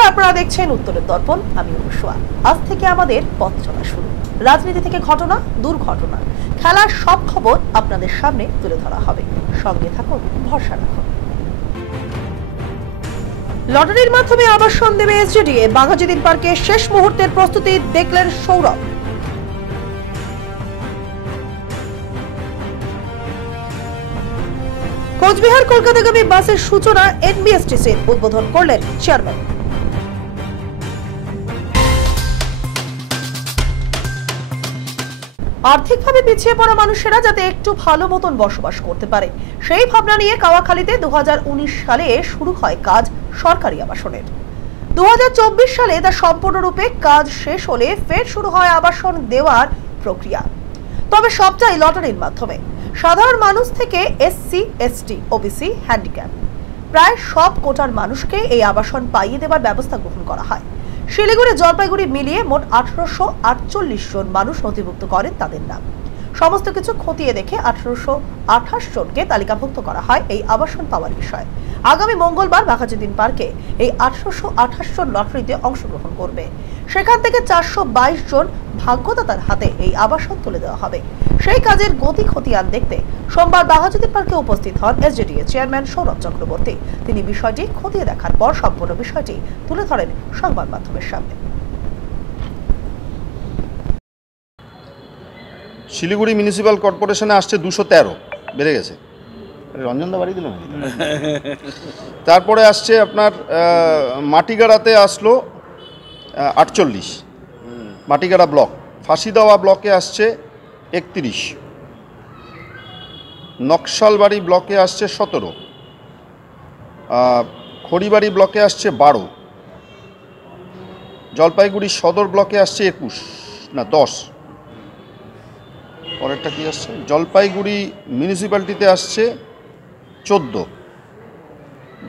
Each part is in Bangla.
নমস্কার, আপনারা দেখছেন উত্তরের দর্পণ। আমি অনুসোয়া। আজ থেকে আমাদের পথ চলা শুরু। রাজনীতি থেকে ঘটনা, দুর্ঘটনা, খেলার সব খবর আপনাদের সামনে তুলে ধরা হবে। সঙ্গে থাকুন, ভরসা রাখুন। লটারির মাধ্যমে আবাসন দেবে এসজেডিএ। বাঘাযতীন পার্কে শেষ মুহূর্তের প্রস্তুতি দেখলেন সৌরভ। কোচবিহার কলকাতাগামী বাসের সূচনা এনবিএসটিসির উদ্বোধন করলেন চেয়ারম্যান। আর্থিকভাবে পিছিয়ে পড়া মানুষেরা যাতে একটু ভালো মতন বসবাস করতে পারে, সেই ভাবনা নিয়ে কাওয়াখালীতে 2019 সালে শুরু হয় কাজ সরকারি আবাসনের। 2024 সালে তা সম্পূর্ণরূপে কাজ শেষ হলে ফের শুরু হয় আবাসন দেওয়ার প্রক্রিয়া, তবে সবটাই লটারির মাধ্যমে। সাধারণ মানুষ থেকে এসসি, এসটি, ওবিসি, হ্যান্ডিক্যাপ প্রায় সব কোটার মানুষকে এই আবাসন পাইয়ে দেওয়ার ব্যবস্থা গ্রহণ করা হয়। শিলিগুড়ি, জলপাইগুড়ি মিলিয়ে মোট 1848 জন মানুষ নথিভুক্ত করেন তাদের নাম। সমস্ত কিছু খতিয়ে দেখে 1828 জনকে তালিকাভুক্ত করা হয় এই আবাসন পাওয়ার বিষয়ে। আগামী মঙ্গলবার বাঘাযতীন পার্কে এই 1828 জন লটারিতে অংশগ্রহণ করবে। সেখান থেকে 422 জন ভাগ্যদাতার হাতে এই আবাসন তুলে দেওয়া হবে। সেই কাজের গতি খতিয়ান দেখতে সোমবার বাঘাযতীন পার্কে উপস্থিত হন এসজেডিএ চেয়ারম্যান সৌরভ চক্রবর্তী। তিনি বিষয়টি খতিয়ে দেখার পর সম্পূর্ণ বিষয়টি তুলে ধরেন সংবাদ মাধ্যমের সামনে। শিলিগুড়ি মিউনিসিপ্যাল কর্পোরেশনে আসছে 213, বেড়ে গেছে। রঞ্জনদা বাড়ি দিল না। তারপরে আসছে আপনার মাটিগাড়াতে আসলো 48, মাটিগাড়া ব্লক। ফাঁসিদাওয়া ব্লকে আসছে 31, নকশালবাড়ি ব্লকে আসছে 17, খড়িবাড়ি ব্লকে আসছে 12, জলপাইগুড়ি সদর ব্লকে আসছে 10। পরেরটা কি আসছে? জলপাইগুড়ি মিউনিসিপ্যালিটিতে আসছে 14,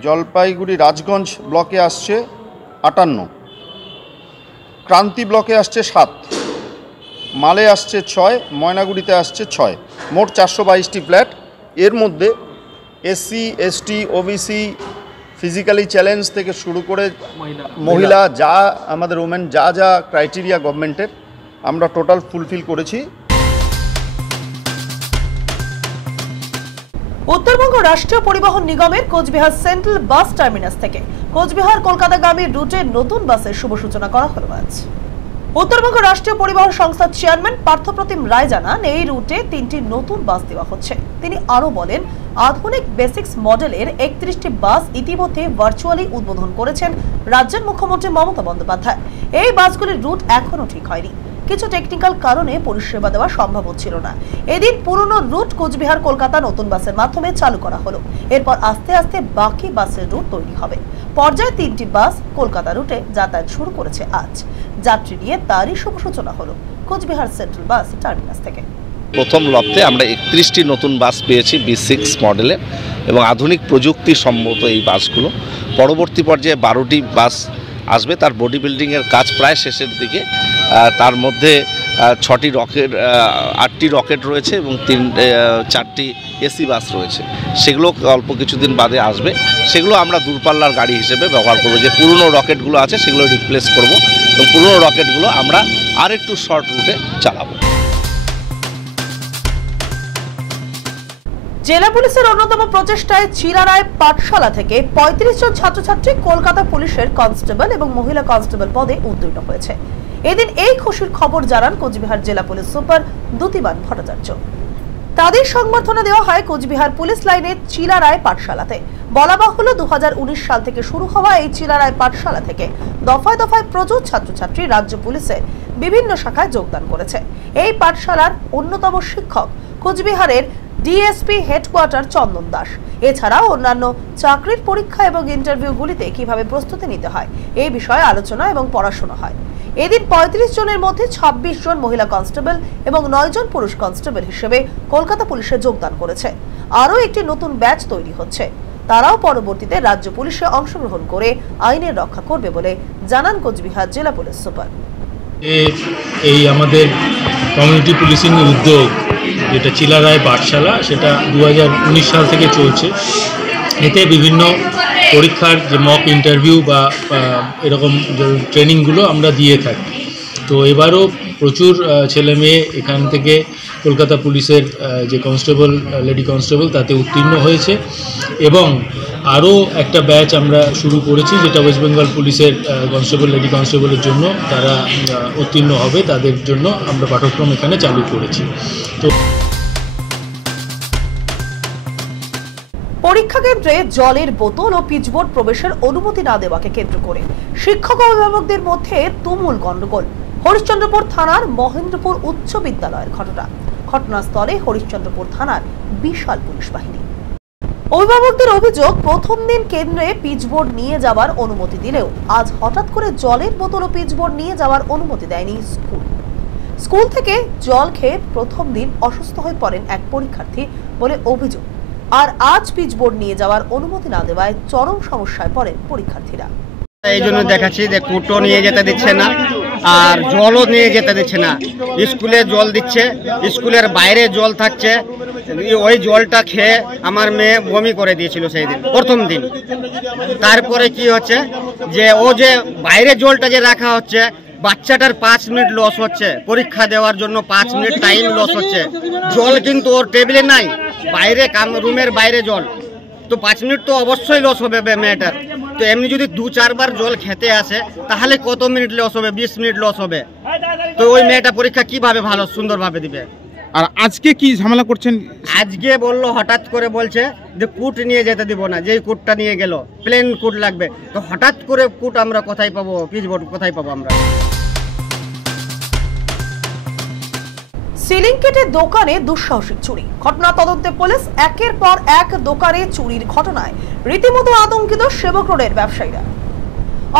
জলপাইগুড়ি রাজগঞ্জ ব্লকে আসছে 58, ক্রান্তি ব্লকে আসছে 7, মালে আসছে 6, ময়নাগুড়িতে আসছে 6। মোট 422টি ফ্ল্যাট। এর মধ্যে SC, ST, OBC, physically challenge থেকে শুরু করে মহিলা, যা আমাদের ওমেন যা ক্রাইটেরিয়া গভর্নমেন্টের, আমরা টোটাল ফুলফিল করেছি। উত্তরবঙ্গ রাষ্ট্রীয় পরিবহন নিগমের কোচবিহার সেন্ট্রাল বাস টার্মিনাস থেকে কোচবিহার কলকাতাগামী রুটে নতুন বাসের শুভ সূচনা করা হলো আজ। উত্তরবঙ্গ রাষ্ট্রীয় পরিবহন সংস্থার চেয়ারম্যান পার্থপ্রতিম রায় জানান, এই রুটে 3টি নতুন বাস দেওয়া হচ্ছে। তিনি আরো বলেন, আধুনিক বেসিক্স মডেলের 31টি বাস ইতিমধ্যে ভার্চুয়ালি উদ্বোধন করেছেন রাজ্যের মুখ্যমন্ত্রী মমতা বন্দ্যোপাধ্যায়। এই বাসগুলির রুট এখনো ঠিক হয়নি, কিছু টেকনিক্যাল কারণে পরিষেবা দেওয়া সম্ভব হচ্ছিল না। এদিন পুরনো রুট কোচবিহার কলকাতা নতুন বাসের মাধ্যমে চালু করা হলো। এরপর আস্তে আস্তে বাকি বাসের রুট তৈরি হবে। পর্যায়ে 3টি বাস কলকাতা রুটে যাতায়াত শুরু করেছে আজ। যাত্রী নিয়ে তারই শুভ সূচনা হলো কোচবিহার সেন্ট্রাল বাস টার্মিনাস থেকে। প্রথম লপ্তে আমরা 31টি নতুন বাস পেয়েছি B6 মডেলে এবং আধুনিক প্রযুক্তি সম্মত এই বাসগুলো। পরবর্তী পর্যায়ে 12টি বাস আসবে। তার বডি বিল্ডিংয়ের কাজ প্রায় শেষের দিকে। তার মধ্যে 6টি রকেট, 8টি রকেট রয়েছে এবং 4টি এসি বাস রয়েছে। সেগুলো অল্প কিছুদিন বাদে আসবে। সেগুলো আমরা দূরপাল্লার গাড়ি হিসেবে ব্যবহার করব। যে পুরনো রকেটগুলো আছে সেগুলো রিপ্লেস করব এবং পুরনো রকেটগুলো আমরা আরেকটু শর্ট রুটে চালাবো। জেলা পুলিশের অন্যতম প্রচেষ্টায় চিলারায় পাঠশালা থেকে 35 জন ছাত্রছাত্রী কলকাতা পুলিশের কনস্টেবল এবং মহিলা কনস্টেবল পদে উত্তীর্ণ হয়েছে। এদিন এই খুশির খবর জানান কোচবিহার জেলা পুলিশ সুপার দ্যুতিবান ভট্টাচার্য। তাদের সংবর্ধনা দেওয়া হয় কোচবিহার পুলিশ লাইনের চিলারায় পাঠশালাতে। বলা বাহুল্য, 2019 সাল থেকে শুরু হওয়া এই চিলারায় পাঠশালা থেকে দফায় দফায় প্রচুর ছাত্রছাত্রী রাজ্য পুলিশের বিভিন্ন শাখায় যোগদান করেছে। এই পাঠশালার অন্যতম শিক্ষক কোচবিহারের ডিএসপি হেডকোয়ার্টার চন্দন দাস। এছাড়াও অন্যান্য চাকরির পরীক্ষা এবং ইন্টারভিউগুলিতে কিভাবে প্রস্তুতি নিতে হয় এই বিষয়ে আলোচনা এবং পড়াশোনা হয়। এদিন 35 জনের মধ্যে 26 জন মহিলা কনস্টেবল এবং 9 জন পুরুষ কনস্টেবল হিসেবে কলকাতা পুলিশে যোগদান করেছে। আরও একটি নতুন ব্যাচ তৈরি হচ্ছে। তারাও পরবর্তীতে রাজ্য পুলিশে অংশগ্রহণ করে আইনের রক্ষা করবে বলে জানান কোচবিহার জেলা পুলিশ সুপার। এই আমাদের কমিউনিটি পুলিশিং উদ্যোগ যেটা চিলারায় পাঠশালা, সেটা 2019 সাল থেকে চলছে। এতে বিভিন্ন পরীক্ষার যে মক ইন্টারভিউ বা এরকম ট্রেনিংগুলো আমরা দিয়ে থাকি। তো এবারও প্রচুর ছেলে মেয়ে এখান থেকে কলকাতা পুলিশের যে কনস্টেবল, লেডি কনস্টেবল, তাতে উত্তীর্ণ হয়েছে এবং আরও একটা ব্যাচ আমরা শুরু করেছি যেটা ওয়েস্ট বেঙ্গল পুলিশের কনস্টেবল, লেডি কনস্টেবলের জন্য তারা উত্তীর্ণ হবে, তাদের জন্য আমরা পাঠ্যক্রম এখানে চালু করেছি। তো পরীক্ষা কেন্দ্রে জলের বোতল ও পিচবোর্ড প্রবেশের অনুমতি না দেওয়াকে কেন্দ্র করে শিক্ষক ও অভিভাবকদের মধ্যে তুমুল গন্ডগোল। হরিশ্চন্দ্রপুর থানার মহেন্দ্রপুর উচ্চ বিদ্যালয়ের ঘটনাস্থলে হরিশ্চন্দ্রপুর থানার বিশাল পুলিশ বাহিনী। অভিভাবকদের অভিযোগ, প্রথম দিন কেন্দ্রে পিচবোর্ড নিয়ে যাওয়ার অনুমতি দিলেও আজ হঠাৎ করে জলের বোতল ও পিচবোর্ড নিয়ে যাওয়ার অনুমতি দেয়নি স্কুল থেকে জল খেয়ে প্রথম দিন অসুস্থ হয়ে পড়েন এক পরীক্ষার্থী বলে অভিযোগ। আর আজ পিচবোর্ড নিয়ে যাওয়ার অনুমতি না দেওয়ায় চরম সমস্যায় পড়েন পরীক্ষার্থীরা। এই জন্য দেখাচ্ছি যে কুটো নিয়ে যেতে দিচ্ছে না আর জলও নিয়ে যেতে দিচ্ছে না। স্কুলে জল দিচ্ছে, স্কুলের বাইরে জল থাকছে, ওই জলটা খেয়ে আমার মেয়ে বমি করে দিয়েছিল সেই দিন, প্রথম দিন। তারপরে কি হচ্ছে যে ও যে বাইরে জলটা যে রাখা হচ্ছে, বাচ্চাটার 5 মিনিট লস হচ্ছে, পরীক্ষা দেওয়ার জন্য 5 মিনিট টাইম লস হচ্ছে। জল কিন্তু ওর টেবিলে নাই, বাইরে রুমের বাইরে জল, তো 5 মিনিট তো অবশ্যই লস হবে মেয়েটার। তো এমনি যদি 2-4 বার জল খেতে আসে তাহলে কত মিনিট লস হবে? 20 মিনিট লস হবে। তো ওই মেয়েটা পরীক্ষা কিভাবে ভালো সুন্দরভাবে দিবে? আর আজকে কি ঝামেলা করছেন? আজকে বললো, হঠাৎ করে বলছে যে কুট নিয়ে যেতে দিব না, যেই কুটটা নিয়ে গেল প্লেন কুট লাগবে। তো হঠাৎ করে কুট আমরা কোথায় পাবো, পিচবোর্ড কোথায় পাবো আমরা? সিলিং কেটে দোকানে দুঃসাহসিক চুরি। ঘটনা তদন্তে পুলিশ। একের পর এক দোকানে চুরির ঘটনায় রীতিমতো আতঙ্কিত সেবক রোডের ব্যবসায়ীরা।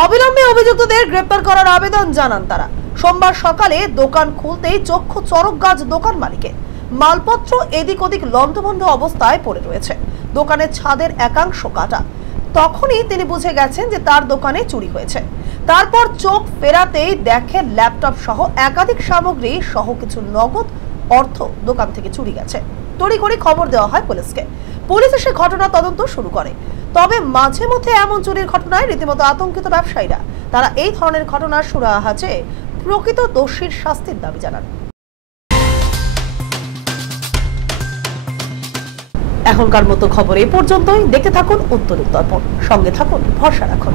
অবিলম্বে অভিযুক্তদের গ্রেপ্তার করার আবেদন জানান তারা। সোমবার সকালে দোকান খুলতেই চক্ষু চরক গাছ দোকান মালিকের। মালপত্র এদিক ওদিক লন্ডভন্ড অবস্থায় পড়ে রয়েছে, দোকানের ছাদের একাংশ কাটা। তখনই তিনি বুঝে গেছেন যে তার দোকানে চুরি হয়েছে। তারপর চোখ ফেরাতেই দেখেন ল্যাপটপ সহ একাধিক সামগ্রী সহ কিছু নগদ অর্থ দোকান থেকে চুরি গেছে। তড়িঘড়ি খবর দেওয়া হয় পুলিশকে। পুলিশ এসে ঘটনা তদন্ত শুরু করে। তবে মাঝে মধ্যে এমন চুরির ঘটনায় রীতিমতো আতঙ্কিত ব্যবসায়ীরা। তারা এই ধরনের ঘটনার সুরাহা চেয়ে প্রকৃত দোষীর শাস্তির দাবি জানান। এখনকার মতো খবর এই পর্যন্তই। দেখতে থাকুন উত্তর দর্পণ, সঙ্গে থাকুন, ভরসা রাখুন।